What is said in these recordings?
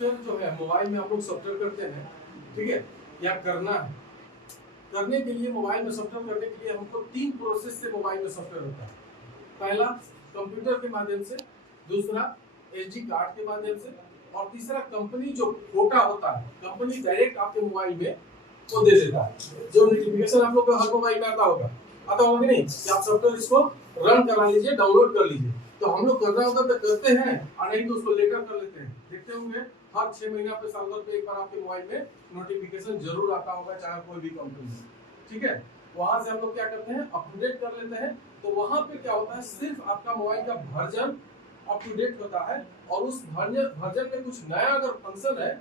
Software जो है mobile में आप लोग सॉफ्टवेयर करते हैं, ठीक है, या करना है। करने के लिए मोबाइल में सॉफ्टवेयर करने के लिए हमको 3 प्रोसेस से मोबाइल में सॉफ्टवेयर होता है। पहला कंप्यूटर के माध्यम से, दूसरा एसडी कार्ड के माध्यम से, और तीसरा कंपनी जो खोटा होता है, कंपनी डायरेक्ट आपके मोबाइल में वो दे देता है। जो नोटिफिकेशन आप लोग को हर मोबाइल में आता होगा कि नहीं, कि आप सॉफ्टवेयर इसको रन करा लीजिए, डाउनलोड कर लीजिए। तो हम लोग करना होता तो करते हैं, और नहीं तो उसको लेकर कर लेते हैं। देखते होंगे हर 6 महीना पे, साल भर पे एक बार आपके मोबाइल में नोटिफिकेशन जरूर आता होगा, चाहे कोई भी कंपनी हो, ठीक है। वहां से हम लोग क्या करते हैं, अपडेट कर लेते हैं। तो वहां पे क्या होता है, सिर्फ आपका मोबाइल का वर्जन अप टू डेट होता है, और उस वर्जन में कुछ नया अगर फंक्शन है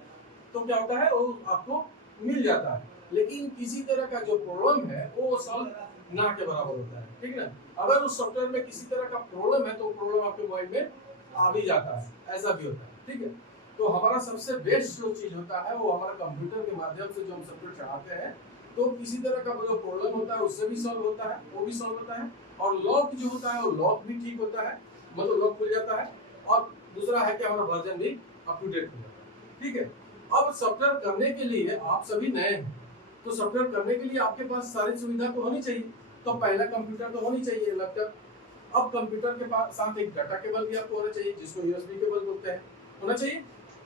तो क्या होता है, वो आपको मिल जाता है। लेकिन किसी तरह का जो प्रॉब्लम है वो सॉल्व ना के बराबर होता है, ठीक है ना। अगर उस सॉफ्टवेयर में किसी तरह का प्रॉब्लम है तो प्रॉब्लम आपके मोबाइल में आ भी जाता है, ऐसा भी होता है, ठीक है। तो हमारा सबसे बेस्ट जो चीज होता है वो हमारा कंप्यूटर के माध्यम से जो हम सॉफ्टवेयर चढ़ाते हैं, तो किसी तरह का जो प्रॉब्लम होता है उससे भी सॉल्व होता है, वो भी सॉल्व होता है। और लॉक जो होता है वो लॉक भी ठीक होता है, मतलब लॉक खुल जाता है। और दूसरा है कि हमारा वर्जन भी अप टू डेट हो जाता है, ठीक है। अब सॉफ्टवेयर करने के लिए आप सभी नए हैं, तो सॉफ्टवेयर करने के लिए आपके पास सारी सुविधा तो होनी चाहिए। तो पहला कंप्यूटर तो होनी चाहिए, लैपटॉप। अब कंप्यूटर के पास साथ एक डाटा केबल भी आपको होना चाहिए, जिसको यूएसबी केबल बोलते हैं, होना चाहिए।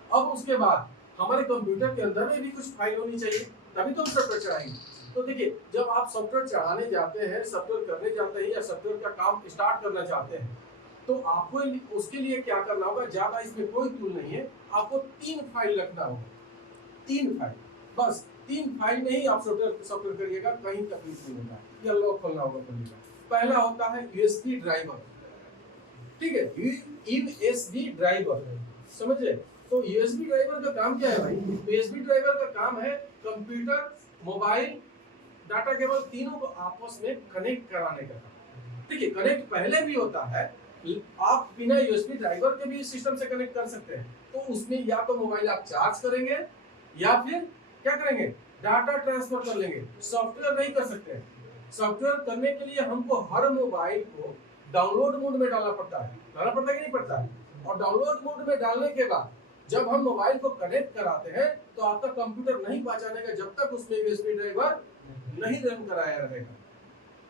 अब उसके बाद हमारे कंप्यूटर के अंदर में भी कुछ फाइल होनी चाहिए, तभी तो हम सॉफ्टवेयर चढ़ाएंगे। तो देखिए, जब आप सॉफ्टवेयर चढ़ाने जाते हैं, सॉफ्टवेयर करने जाते हैं, या सॉफ्टवेयर का काम स्टार्ट करना चाहते हैं, तो आपको उसके लिए क्या करना होगा, ज्यादा इसमें कोई टूल नहीं है। आपको 3 फाइल रखना होगा, 3 फाइल, बस 3 फाइल में ही आप सॉफ्टवेयर करिएगा, कहीं तकलीफ नहीं होगा, या लॉक खोलना होगा खोलिएगा। पहला होता है यूएसबी ड्राइवर, ठीक है, यूएसबी ड्राइवर, समझे। तो यूएसबी ड्राइवर का काम क्या है भाई, यूएसबी ड्राइवर का काम है कंप्यूटर, मोबाइल, डाटा केबल, तीनों को आपस में कनेक्ट कराने का काम। देखिए, कनेक्ट पहले भी होता है, आप बिना यूएसबी ड्राइवर के भी सिस्टम से कनेक्ट कर सकते हैं। तो उसमें या तो मोबाइल आप चार्ज करेंगे, या फिर क्या करेंगे, डाटा ट्रांसफर कर लेंगे, सॉफ्टवेयर नहीं कर सकते। सॉफ्टवेयर करने के लिए हमको हर मोबाइल को डाउनलोड मोड में डालना पड़ता है, कि नहीं पड़ता है। और डाउनलोड मोड में डालने के बाद जब हम मोबाइल को कनेक्ट कराते हैं, तो आपका कंप्यूटर नहीं पहचानेगा जब तक उसमें यूएसबी ड्राइवर नहीं रन कराया रहेगा।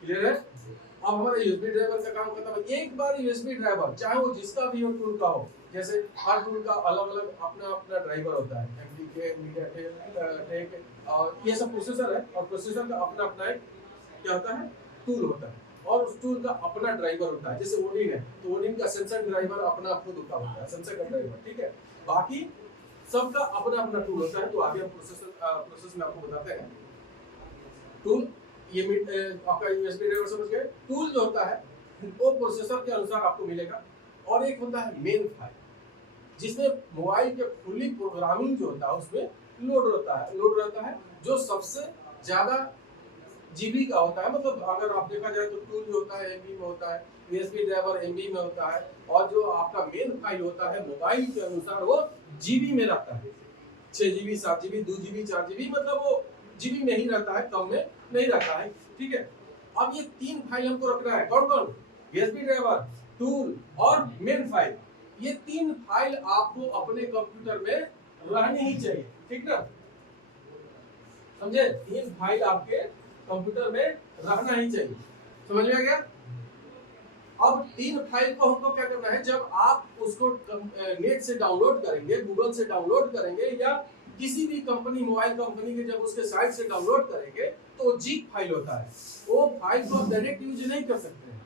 क्लियर है। अब हमारा यूएसबी ड्राइवर का काम खत्म है। एक बार यूएसबी ड्राइवर, चाहे वो जिसका भी हो, टूल का हो, जैसे हर टूल का अलग अलग अपना अपना ड्राइवर होता है, एमडीके, मीडियाटेक, और ये सब प्रोसेसर है, और प्रोसेसर का अपना अपना एक क्या होता है, टूल होता है, और उस टूल का अपना ड्राइवर होता है। जैसे ओडिन है, तो ओडिन का सेंसर ड्राइवर अपना खुद होता है, सेंसर का ड्राइवर, ठीक है। बाकी सबका अपना अपना टूल होता है। तो आगे हम प्रोसेस में आपको बताते हैं। टूल, ये आपका यूएसबी ड्राइवर समझ गए। टूल जो होता है वो प्रोसेसर के अनुसार आपको मिलेगा। और एक होता है मेन फाइल, जिसमें मोबाइल के फुल्ली प्रोग्रामिंग जो होता है उसमें लोड रहता है, जो सबसे ज्यादा जीबी का होता है। मतलब अगर आप देखा जाए तो टूल जो होता है एमबी में होता है, यूएसबी ड्राइवर एमबी में होता है, और जो आपका मेन फाइल होता है मोबाइल के अनुसार वो जीबी में रहता है। 6 जीबी, 7 जीबी, 2 जीबी, 4 जीबी, मतलब वो जीबी में ही रहता है, कम में नहीं रहता है, ठीक है। अब ये 3 फाइल हमको रखना है, कौन कौन, यूएसबी ड्राइवर, टूल और मेन फाइल। ये 3 फाइल आपको अपने कंप्यूटर में रहनी ही चाहिए, ठीक ना, समझे। 3 फाइल आपके कंप्यूटर में रहना ही चाहिए, समझ में आ गया। अब 3 फाइल को हमको क्या करना है, जब आप उसको नेट से डाउनलोड करेंगे, गूगल से डाउनलोड करेंगे, या किसी भी कंपनी, मोबाइल कंपनी के जब उसके साइट से डाउनलोड करेंगे, तो वो जिप फाइल होता है। वो फाइल को आप डायरेक्ट यूज नहीं कर सकते हैं,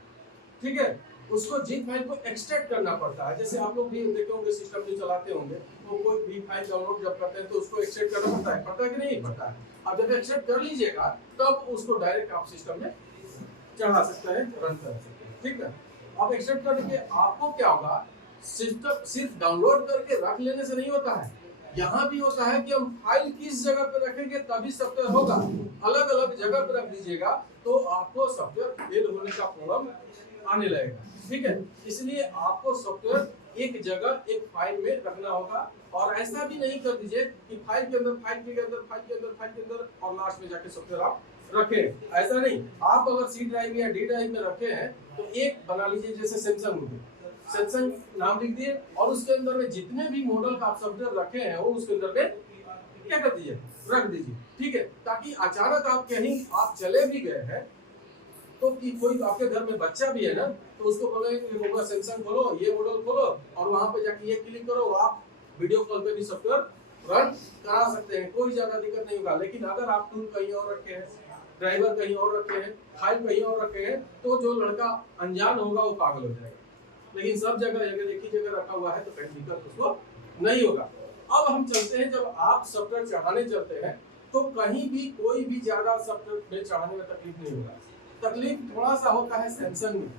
ठीक है। उसको जिप फाइल को एक्सट्रैक्ट करना पड़ता है। जैसे आप लोग भी देखे होंगे, सिस्टम जो चलाते होंगे, तो कोई भी फाइल डाउनलोड जब करते हैं तो उसको एक्सट्रैक्ट करना पड़ता है कि नहीं पड़ता है। अब जब एक्सट्रैक्ट कर लीजिएगा, तब उसको डायरेक्ट आप सिस्टम में चढ़ा सकते हैं, रन कर सकते हैं, ठीक है। अब एक्सट्रैक्ट करके आपको क्या होगा, सिस्टम सिर्फ डाउनलोड करके रख लेने से नहीं होता है, यहाँ भी होता है कि हम फाइल किस जगह पे रखेंगे तभी सॉफ्टवेयर होगा। अलग अलग जगह पे रख दीजिएगा तो आपको सॉफ्टवेयर फेल होने का प्रॉब्लम आने लगेगा, ठीक है। इसलिए आपको सॉफ्टवेयर एक जगह एक फाइल में रखना होगा। और ऐसा भी नहीं कर दीजिए कि फाइल के अंदर, फाइल के अंदर, फाइल के अंदर, फाइल के अंदर, और लास्ट में जाके सॉफ्टवेयर आप रखे, ऐसा नहीं। आप अगर सी ड्राइव या डी ड्राइव में रखे हैं तो एक बना लीजिए, जैसे सैमसंग हो गया, सैमसंग नाम लिख दिए और उसके अंदर में जितने भी मॉडल का आप सॉफ्टवेयर रखे हैं वो उसके अंदर में क्या कर दीजिए, रख दीजिए, ठीक है। ताकि अचानक आप कहीं आप चले भी गए हैं तो कि कोई आपके घर में बच्चा भी है ना, तो उसको बोले कि सैमसंग खोलो, ये मॉडल खोलो और वहां पे जाके ये क्लिक करो, आप वीडियो कॉल पे भी सॉफ्टवेयर रन करा सकते हैं, कोई ज्यादा दिक्कत नहीं होगा। लेकिन अगर आप टूल कहीं और रखे हैं, ड्राइवर कहीं और रखे हैं, फाइल कहीं और रखे हैं, तो जो लड़का अनजान होगा वो पागल हो जाएगा। लेकिन सब जगह अगर एक ही जगह रखा हुआ है तो कहीं दिक्कत उसको नहीं होगा। अब हम चलते हैं, जब आप सॉफ्टवेयर चढ़ाने चलते हैं तो कहीं भी कोई भी ज्यादा सॉफ्टवेयर में चढ़ाने में तकलीफ नहीं होगा। तकलीफ थोड़ा सा होता है सैमसंग में,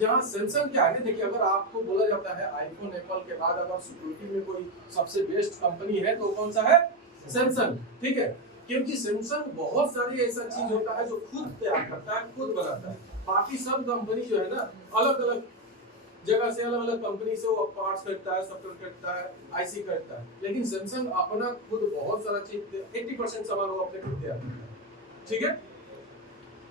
जहाँ सैमसंग क्या है, देखिए अगर आपको बोला जाता है आईफोन एप्पल के बाद अगर सिक्योरिटी में कोई सबसे बेस्ट कंपनी है तो कौन सा है, सैमसंग, ठीक है। क्योंकि सैमसंग बहुत सारी ऐसा चीज होता है जो खुद तैयार करता है, खुद बनाता है। बाकी सब कंपनी जो है ना अलग अलग जगह से, अलग अलग कंपनी से वो पार्ट्स खरीदता है, सॉफ्टवेयर खरीदता है, आईसी खरीदता है। लेकिन सैमसंग अपना खुद बहुत सारा चीज 80% सामान वो अपने खुद तैयार करता है, ठीक है।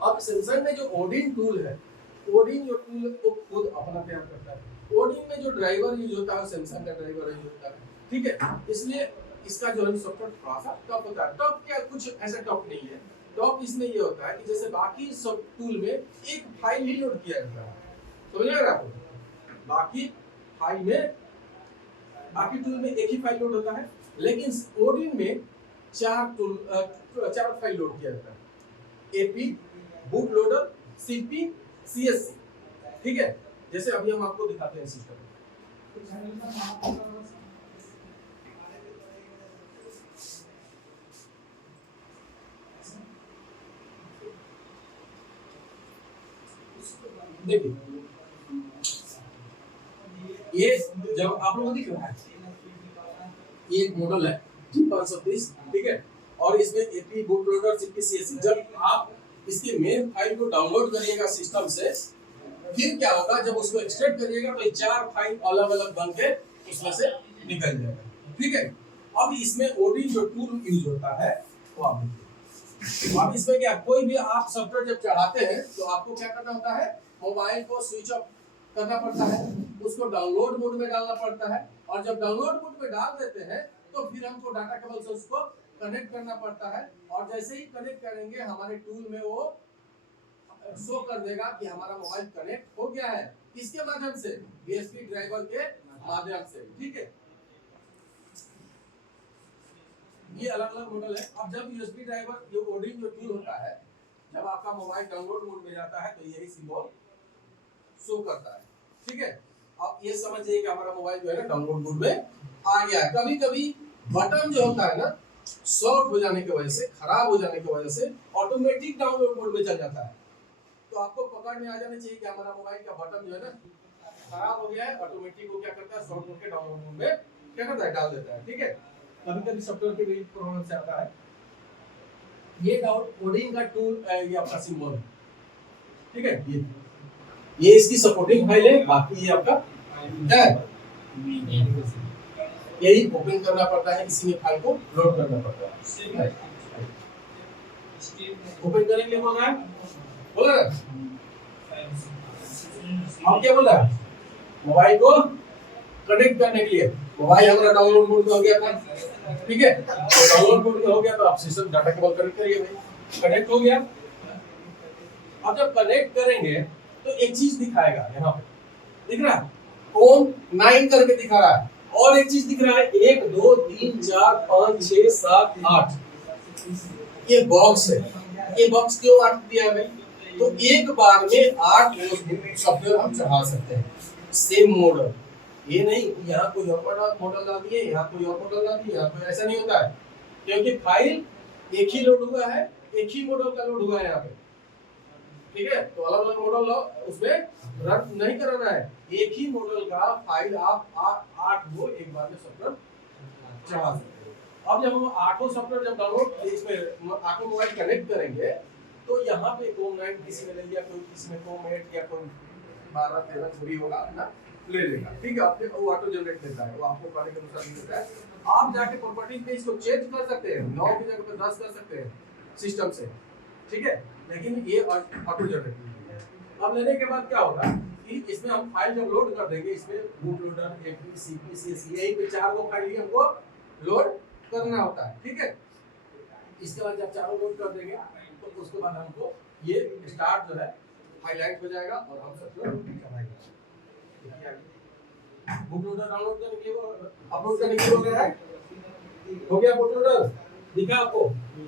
अब सैमसंग में जो ओडिन टूल है, ओडिन जो टूल वो खुद अपना तैयार करता है। ओडिन में जो ड्राइवर यूज होता है सैमसंग का ड्राइवर यूज होता है, ठीक है। इसलिए इसका जो है सॉफ्टवेयर थोड़ा सा टफ होता है। टफ क्या, कुछ ऐसा टफ नहीं है। टफ इसमें ये होता है कि जैसे बाकी सब टूल में एक फाइल ही लोड किया जाता है, समझ रहे हैं आपको। बाकी फाइल में, बाकी टूल में एक ही फाइल लोड होता है, लेकिन ओडिन में चार फाइल लोड किया जाता है। AP, boot loader, CP, CSC, ठीक है। जैसे अभी हम आपको दिखाते हैं सिस्टम। देखिए ये जब आप लोगों को दिख रहा है, ये एक मॉडल है G530, ठीक है। और इसमें AP, boot loader, CP, CSC. जब आप इसकी मेन फाइल को डाउनलोड करिएगा सिस्टम से, फिर क्या होगा, जब उसको एक्सट्रैक्ट करिएगा तो ये चार फाइल अलग अलग बन के उसमें से निकल जाएगा, ठीक है। अब इसमें ओडिन जो टूल यूज होता है वो आप देखिए। अब इसमें क्या, कोई भी आप सॉफ्टवेयर जब चढ़ाते हैं तो आपको क्या करना होता है, मोबाइल को स्विच ऑफ करना पड़ता है, उसको डाउनलोड मोड में डालना पड़ता है, और जब डाउनलोड मोड में डाल देते हैं तो फिर हमको डाटा केबल से उसको कनेक्ट करना पड़ता है। और जैसे ही कनेक्ट करेंगे हमारे टूल में वो शो कर देगा कि हमारा मोबाइल कनेक्ट हो गया है। किसके माध्यम से, यूएसबी ड्राइवर के माध्यम से, ठीक है। ये अलग अलग मॉडल है। अब जब यूएसबी ड्राइवर, ये ओडिन जो टूल होता है, जब आपका मोबाइल डाउनलोड मोड में जाता है तो यही सिंबल शो करता है, ठीक है। अब ये समझिए कि हमारा मोबाइल जो है ना डाउनलोड मोड में आ गया है। कभी कभी बटन जो होता है ना शॉर्ट हो जाने की वजह से, खराब हो जाने की वजह से ऑटोमेटिक डाउनलोड मोड में चल जाता है। तो आपको पकड़ में आ जाना चाहिए कि हमारा मोबाइल का बटन जो है ना खराब हो गया है, ऑटोमेटिक वो क्या करता है, शॉर्ट होकर डाउनलोड मोड में क्या करता है, डाल देता है, ठीक है। कभी कभी सॉफ्टवेयर के भी प्रॉब्लम से आता है। ये ओडिन का टूल, ये आपका सिंबल है, ठीक है। ये इसकी सपोर्टिंग फाइल है, बाकी ये आपका है, यही ओपन करना पड़ता है, किसी ने फाइल को लोड करना पड़ता है। ओपन करने के लिए बोल रहा है, बोल रहा है हम क्या बोल रहा है, मोबाइल को कनेक्ट करने के लिए। मोबाइल हमारा डाउनलोड मोड में हो गया था, ठीक है। तो डाउनलोड मोड में हो गया तो आप सिस्टम डाटा केबल कनेक्ट करिए, भाई कनेक्ट हो गया। अब जब कनेक्ट करेंगे तो एक चीज दिखाएगा, यहाँ पे दिख रहा है होम 9 करके दिखा रहा है, और एक चीज दिख रहा है 1 2 3 4 5 6 7 8, ये बॉक्स है। ये बॉक्स क्यों 8 दिया है भाई, तो एक बार में 8 सॉफ्टवेयर हम चढ़ा सकते हैं, सेम मॉडल। ये नहीं यहाँ कोई और मॉडल डाल दिए, यहाँ कोई और मॉडल डाल दिए, यहाँ कोई, ऐसा नहीं होता है। क्योंकि फाइल एक ही लोड हुआ है, एक ही मॉडल का लोड हुआ है यहाँ पे, ठीक है। तो अलग अलग मॉडल उसमें रन नहीं कराना है, एक ही मॉडल का फाइल आप 8 वो एक बार में सॉफ्टवेयर चढ़ा सकते हैं। अब जब हम 8 सॉफ्टवेयर जब डाउनलोड इसमें 8 मोबाइल कनेक्ट करेंगे तो यहाँ पे होम 9 किसी ने ले लिया, कोई किसी में होम 8 या कोई 12 13 जो भी होगा ना ले लेगा, ठीक है। आपके वो ऑटो जनरेट देता है, वो आपको कार्य के अनुसार देता है। आप जाके प्रॉपर्टी पे इसको चेंज कर सकते हैं, 9 की जगह पे 10 कर सकते हैं सिस्टम से, ठीक है। लेकिन ये ऑटो जनरेट है। अब लेने के बाद क्या होगा, कि इसमें हम फाइल जब लोड कर देंगे, इसमें boot loader, AP, CP, CSC, यही पे 4 को फाइल ही हमको लोड करना होता है, ठीक है। इसके बाद जब चारों लोड कर देंगे तो उसके बाद हमको ये स्टार्ट जो है हाईलाइट हो जाएगा और हम सब चलाएंगे। बूट लोडर डाउनलोड करने के लिए अपलोड करने के लिए हो गया है, हो गया बूट लोडर दिखा आपको।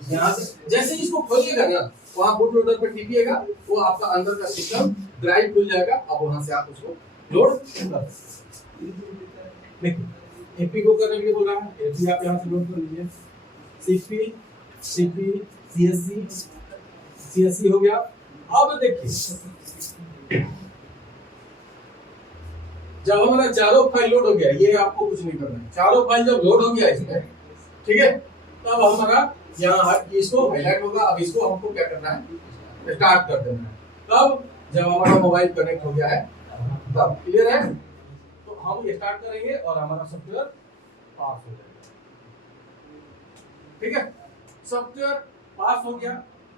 यहाँ से जैसे इसको खोलिएगा ना, वहाँ बूट लोडर पर टिपिएगा, वो आपका अंदर का सिस्टम ड्राइव खुल जाएगा। अब वहाँ से आप उसको लोड कर देखिए। एपी को करने के लिए बोल रहा है, एपी आप यहाँ से लोड कर लीजिए। सीपी, सीपी, सीएससी, सीएससी हो गया। अब देखिए जब हमारा चारों फाइल लोड हो गया, ये आपको कुछ नहीं करना है, चारों फाइल जब लोड हो गया इसमें, ठीक है, तब हमारा यहाँ इसको हाईलाइट होगा। अब इसको हमको क्या करना है, स्टार्ट कर देना है। तब जब हमारा मोबाइल कनेक्ट हो गया है तब, क्लियर है, तो हम ये स्टार्ट करेंगे और हमारा सॉफ्टवेयर पास हो जाएगा, ठीक है। सॉफ्टवेयर पास हो गया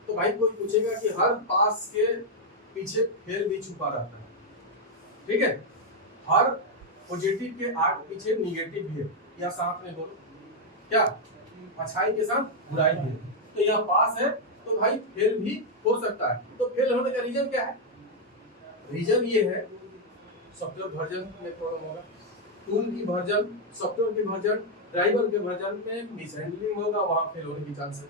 तो भाई कोई पूछेगा कि हर पास के पीछे फेल भी छुपा रहता है, ठीक है। हर पॉजिटिव के आगे पीछे निगेटिव भी है, या साथ में बोलो क्या, अच्छाई के साथ बुराई भी है। तो यह पास है तो भाई फेल भी हो सकता है। तो फेल होने का रीजन क्या है, रीजन ये है सॉफ्टवेयर वर्जन में प्रॉब्लम होगा, टूल की वर्जन, सॉफ्टवेयर की वर्जन, ड्राइवर के वर्जन में मिसहैंडलिंग होगा, वहां फेल होने की चांस है।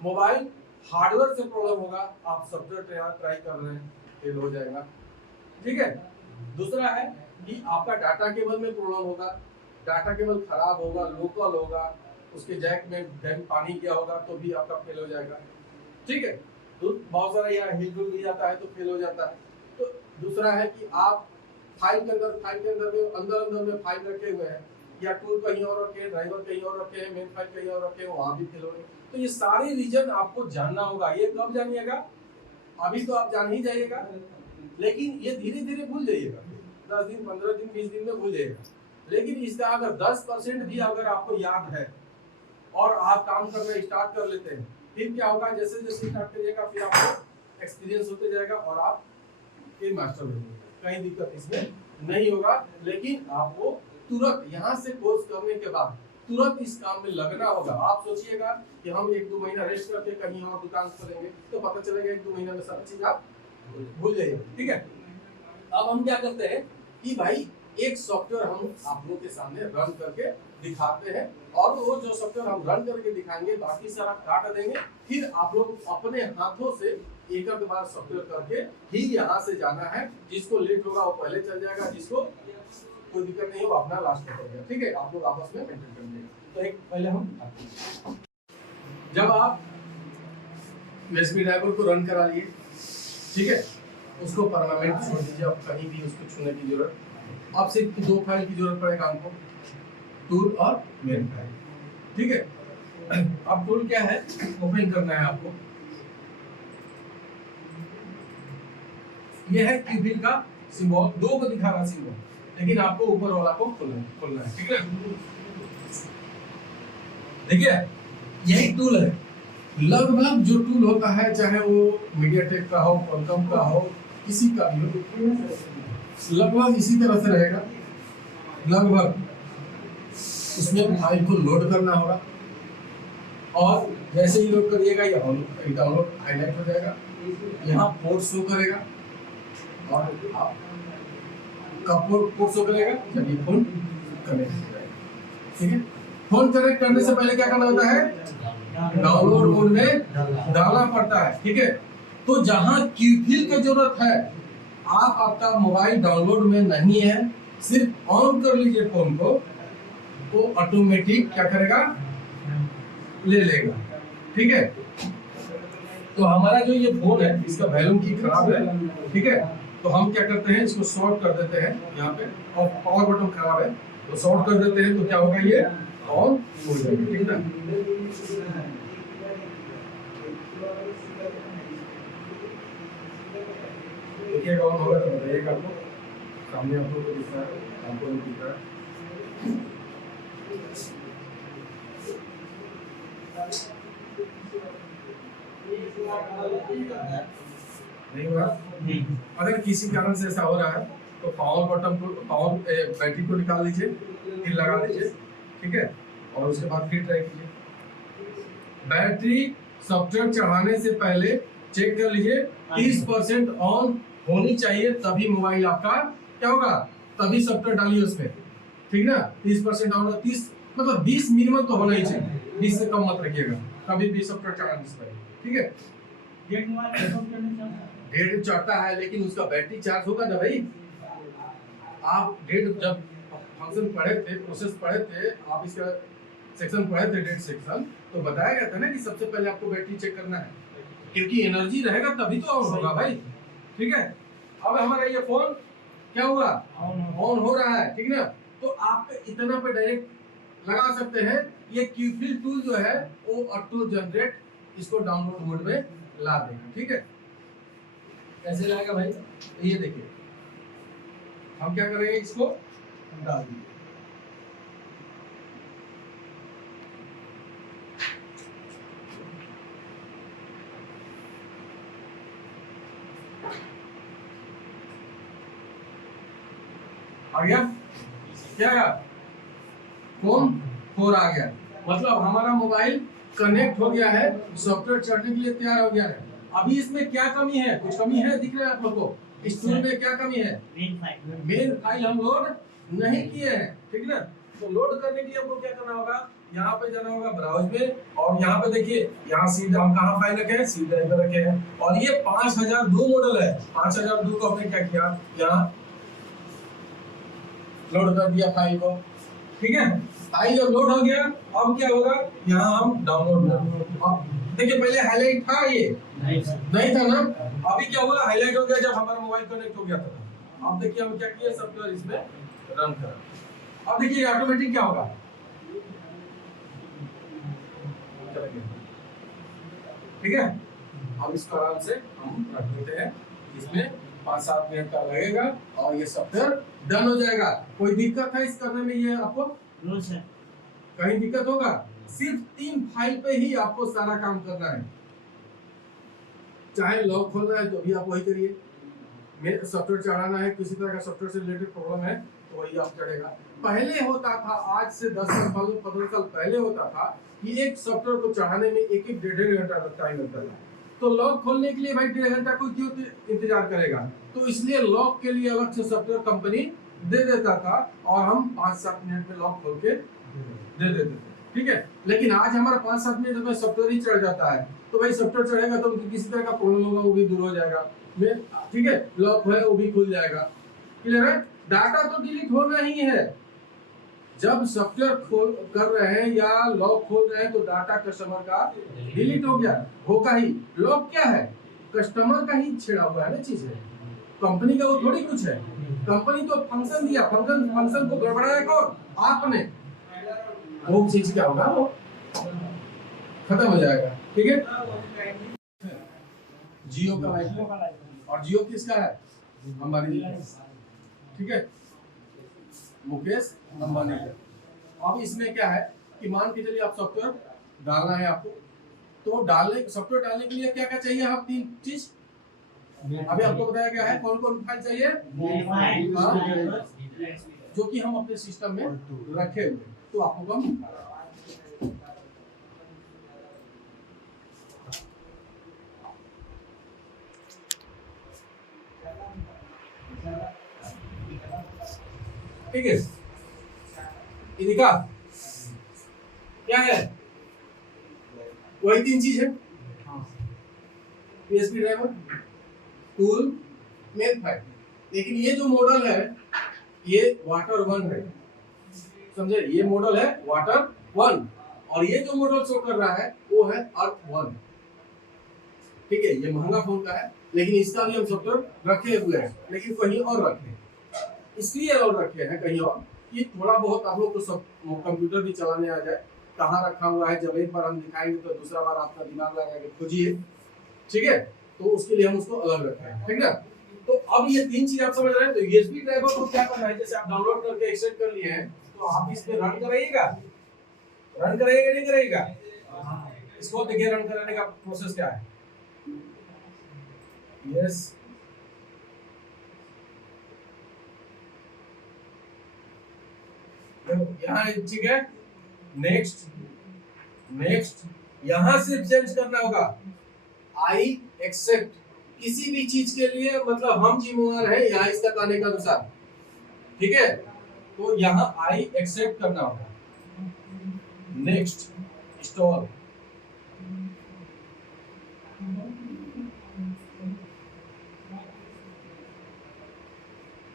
मोबाइल हार्डवेयर से प्रॉब्लम होगा, आप सॉफ्टवेयर ट्राई कर रहे हैं, फेल हो जाएगा, ठीक है। दूसरा है कि आपका डाटा केबल में प्रॉब्लम होगा, डाटा केबल खराब होगा, लोकल होगा, उसके जैक में पानी गया होगा तो भी आपका फेल हो जाएगा, ठीक है। तो बहुत सारा यहाँ हिल डुल भी जाता है तो फेल हो जाता है। तो दूसरा है कि आप फाइल के अंदर में फाइल रखे हुए हैं, या टूल कहीं और रखे हैं, ड्राइवर कहीं और रखे हैं, मेन फाइल कहीं और रखे हैं, वहां भी फेल हो रहे। तो ये सारे रीजन आपको जानना होगा। ये कब जानिएगा, अभी तो आप जान ही जाइएगा, लेकिन ये धीरे धीरे भूल जाइएगा, 10 दिन, 15 दिन, 20 दिन में भूल जाइएगा। लेकिन इसका अगर 10% भी अगर आपको याद है और आप काम करना स्टार्ट कर लेते हैं, फिर क्या होगा, जैसे जैसे स्टार्ट करिएगा फिर आपको एक्सपीरियंस होते जाएगा और आप फिर मास्टर बनेंगे, कहीं दिक्कत इसमें नहीं होगा। लेकिन आपको तुरंत यहाँ से कोर्स करने के बाद तुरंत इस काम में लगना होगा। आप सोचिएगा कि हम 1-2 महीना रेस्ट करके कहीं और दुकान खोलेंगे तो पता चलेगा 1-2 महीना में सब चीज आप भूल जाइए, ठीक है। अब हम क्या करते हैं कि भाई एक सॉफ्टवेयर हम आप लोगों के सामने रन करके दिखाते हैं, और वो जो सॉफ्टवेयर हम रन करके दिखाएंगे बाकी सारा काट देंगे, फिर आप लोग अपने हाथों से एक बार सॉफ्टवेयर करके ही यहाँ से जाना है। जिसको लेट होगा वो पहले चल जाएगा, जिसको कोई दिक्कत नहीं हो अपना लास्ट में करेगा, ठीक है। आप लोग आपस में मेंटेन कर लेंगे। तो एक पहले हम जब आप यूएसबी ड्राइवर को रन करा लिए, ठीक है, उसको परमानेंट छोड़ दीजिए, अब कहीं भी उसको छूने की जरूरत। अब सिर्फ 2 फाइल की जरूरत पड़ेगा हमको, टूल और मेन फाइल, ठीक है। अब टूल क्या है, ओपन करना है आपको। यह है क्यूबिक का सिंबल, 2 को दिखा रहा सिंबल, लेकिन आपको ऊपर वाला को खोलना है, ठीक है। देखिए यही टूल है। लगभग जो टूल होता है, चाहे वो मीडियाटेक का हो, क्वालकॉम का हो, किसी का भी हो, लगभग इसी तरह से रहेगा। लगभग उसमें फाइल को लोड करना होगा, और जैसे ही लोड करिएगा ये डाउनलोड हाईलाइट हो जाएगा, यहाँ पोर्ट शो करेगा, और आपका पोर्ट शो करेगा जब ये फोन कनेक्ट हो जाएगा, ठीक है। फोन कनेक्ट करने से पहले क्या करना होता है, डाउनलोड मोड में डालना पड़ता है, ठीक है। तो जहां क्यूफिल की जरूरत है, आप आपका मोबाइल डाउनलोड में नहीं है, सिर्फ ऑन कर लीजिए फोन को, वो ऑटोमेटिक क्या करेगा, ले लेगा, ठीक है। तो हमारा जो ये फोन है इसका वॉल्यूम की खराब है, ठीक है। तो हम क्या करते हैं, इसको शॉर्ट कर देते हैं यहाँ पे, और पावर बटन खराब है तो शॉर्ट कर देते हैं, तो क्या होगा, ये ऑन हो जाएगा, ठीक है। देखिएगा ऑन होगा तो बताइएगा, आपको सामने आप लोगों को दिख रहा है, आपको नहीं दिख रहा है, नहीं होगा। अगर किसी कारण से ऐसा हो रहा है तो पावर बटन को, पावर बैटरी को निकाल लीजिए, फिर लगा लीजिए, ठीक है, और उसके बाद फिर ट्राई कीजिए। बैटरी सॉफ्टवेयर चढ़ाने से पहले चेक कर लीजिए 30% ऑन होनी चाहिए, तभी मोबाइल आपका क्या होगा, तभी सॉफ्टवेयर डालिए उसमें, ठीक ना। 30% ऑन, 30 मतलब 20 मिनिमम तो होना ही चाहिए, 20 से कम मत रखिएगा कभी भी सॉफ्टवेयर चढ़ाने से पहले, ठीक है। डेढ़ चढ़ता है लेकिन उसका बैटरी चार्ज होगा ना भाई। आप डेढ़ जब फंक्शन पढ़े थे, प्रोसेस पढ़े थे, आप इसका सेक्शन पढ़े थे, डेढ़ सेक्शन, तो बताया गया था ना कि सबसे पहले आपको बैटरी चेक करना है, क्योंकि एनर्जी रहेगा तभी तो ऑन होगा भाई, ठीक है। अब हमारा ये फोन क्या हुआ, ऑन हो रहा है, ठीक ना। तो आप इतना पे डायरेक्ट लगा सकते हैं। ये क्यूफिल टूल जो है वो ऑटो जनरेट इसको डाउनलोड मोड में ला देगा, ठीक है। कैसे लाएगा भाई, ये देखिए, हम क्या करेंगे, इसको डाल देंगे, आ गया, क्या आया, फोन 4 आ गया, मतलब हमारा मोबाइल कनेक्ट हो गया है, सॉफ्टवेयर चढ़ने के लिए तैयार हो गया है। अभी इसमें क्या कमी है, कुछ कमी है, दिख रहा है आप लोग को, इस टूल में क्या कमी है, मेन फाइल हम लोड नहीं किए हैं, ठीक ना। तो लोड करने के लिए हमको क्या करना होगा, यहाँ पे जाना होगा ब्राउज में, और यहाँ पे देखिए, यहाँ सीधे हम कहाँ फाइल रखे हैं, सी ड्राइव में रखे हैं, और ये 5002 मॉडल है। 5002 को हमने क्या किया, यहाँ लोड कर दिया फाइल को, ठीक है। फाइल जब लोड हो गया, अब क्या होगा, यहाँ हम डाउनलोड कर, देखिए पहले हाईलाइट था, ये नहीं था ना, अभी क्या हुआ, हाईलाइट हो गया जब हमारा मोबाइल कनेक्ट हो गया था। अब देखिए हम क्या किए, सॉफ्टवेयर इसमें रन करा, अब देखिए ऑटोमेटिक क्या होगा, ठीक है। अब इसको आराम से हम रख देते हैं, इसमें 5-7 मिनट का लगेगा और ये सॉफ्टवेयर डन हो जाएगा। कोई दिक्कत है इस करने में, ये आपको कहीं दिक्कत होगा, सिर्फ 3 फाइल पे ही आपको सारा काम करना है। चाहे लॉक खोलना है तो भी आप वही करिए, मेरे सॉफ्टवेयर चढ़ाना है, किसी तरह का सॉफ्टवेयर से रिलेटेड प्रॉब्लम है तो वही आप चढ़ेगा। पहले होता था, आज से 10 साल 15 साल पहले होता था कि एक सॉफ्टवेयर को चढ़ाने में 1-1 डेढ़ घंटा टाइम लगता था। तो लॉक खोलने के लिए भाई 1.5 घंटा कोई क्यों इंतजार करेगा, तो इसलिए लॉक के लिए अलग से सॉफ्टवेयर कंपनी दे देता था और हम 5-7 मिनट में लॉक खोल के दे देते थे, ठीक है। लेकिन आज हमारा 5-7 मिनट में सॉफ्टवेयर ही चढ़ जाता है, तो भाई सॉफ्टवेयर चढ़ेगा तो उनकी किसी तरह का प्रॉब्लम होगा वो भी दूर हो जाएगा, ठीक है, लॉक है वो भी खुल जाएगा, क्लियर है। डाटा तो डिलीट होना ही है, जब सॉफ्टवेयर खोल कर रहे हैं या लॉक खोल रहे हैं तो डाटा कस्टमर का डिलीट हो गया, होगा ही। लॉक क्या है, कस्टमर का ही छेड़ा हुआ है ना चीज है, कंपनी का वो थोड़ी कुछ है। कंपनी तो फंक्शन दिया, फंक्शन को गड़बड़ाया कौन, आपने, वो चीज क्या होगा, वो खत्म हो जाएगा, ठीक है। जियो का है, और जियो किसका है, अंबानी, ठीक है, मुकेश अंबानी का। अब इसमें क्या है कि मान के चलिए आप सॉफ्टवेयर डालना है आपको, तो सॉफ्टवेयर डालने के लिए क्या क्या चाहिए, आप 3 चीज अभी आपको बताया गया है, कौन कौन फाइल चाहिए, जो कि हम अपने सिस्टम में रखे हुए, तो आपको कम ठीक है। ये दिखा क्या है, वही 3 चीज है, PSP driver, tool, main file. लेकिन ये जो मॉडल है ये वाटर 1 है, समझे, ये मॉडल है वाटर 1, और ये जो मॉडल शो कर रहा है वो है अर्थ 1, ठीक है। ये महंगा फोन का है, लेकिन इसका भी हम सॉफ्टवेयर रखे हुए हैं, लेकिन कहीं और रखे हैं, इसलिए और रखे हैं कहीं और, कि थोड़ा बहुत आप लोग को सब कंप्यूटर भी चलाने आ जाए। कहाँ रखा हुआ है, जब एक बार हम दिखाएंगे तो दूसरा बार आपका दिमाग लगा के खोजिए, ठीक है, तो उसके लिए हम उसको अलग रखते हैं, ठीक है। तो अब ये 3 चीज आप समझ रहे हैं। तो यूएसबी ड्राइवर को क्या करना है, जैसे आप डाउनलोड करके एक्सट्रैक्ट कर लिए हैं, तो आप इस पे रन कराइएगा, नहीं कराइएगा, इसको देखिए रन कराने का प्रोसेस क्या है। यस, यहाँ ठीक है। नेक्स्ट नेक्स्ट यहाँ सिर्फ चेंज करना होगा, आई एक्सेप्ट किसी भी चीज के लिए, मतलब हम जिम्मेवार है यहाँ इसका कहने के अनुसार, ठीक है। तो यहाँ आई एक्सेप्ट करना होगा। नेक्स्ट इंस्टॉल,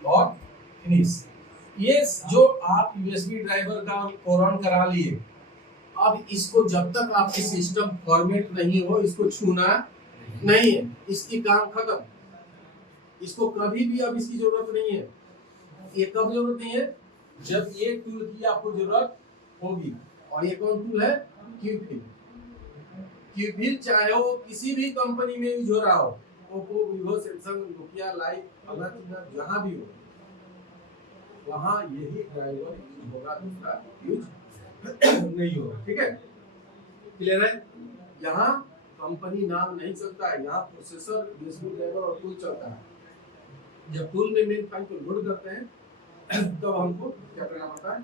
और फिनिश। ये जो आप यूएसबी ड्राइवर का ऑन करा लिए, अब इसको जब तक आपके सिस्टम फॉर्मेट नहीं हो इसको छूना नहीं है, इसकी काम खत्म। इसको कभी भी अब इसकी जरूरत नहीं है। ये कब जरूरत नहीं है? जब ये टूल की आपको जरूरत होगी। और ये कौन टूल है? क्यूफिल। क्यूफिल चाहे वो किसी भी कंपनी में यूज हो रहा हो, Oppo, Vivo, Samsung, Nokia, light, जहां भी हो, वहां यही ड्राइवर यूज होगा, दूसरा यूज नहीं होगा। ठीक है, क्लियर है? यहाँ कंपनी नाम नहीं चलता है, यहाँ प्रोसेसर, यूएसबी ड्राइवर और टूल चलता है। जब टूल में मेन फाइल को लोड करते हैं तब हमको क्या करना पड़ता है?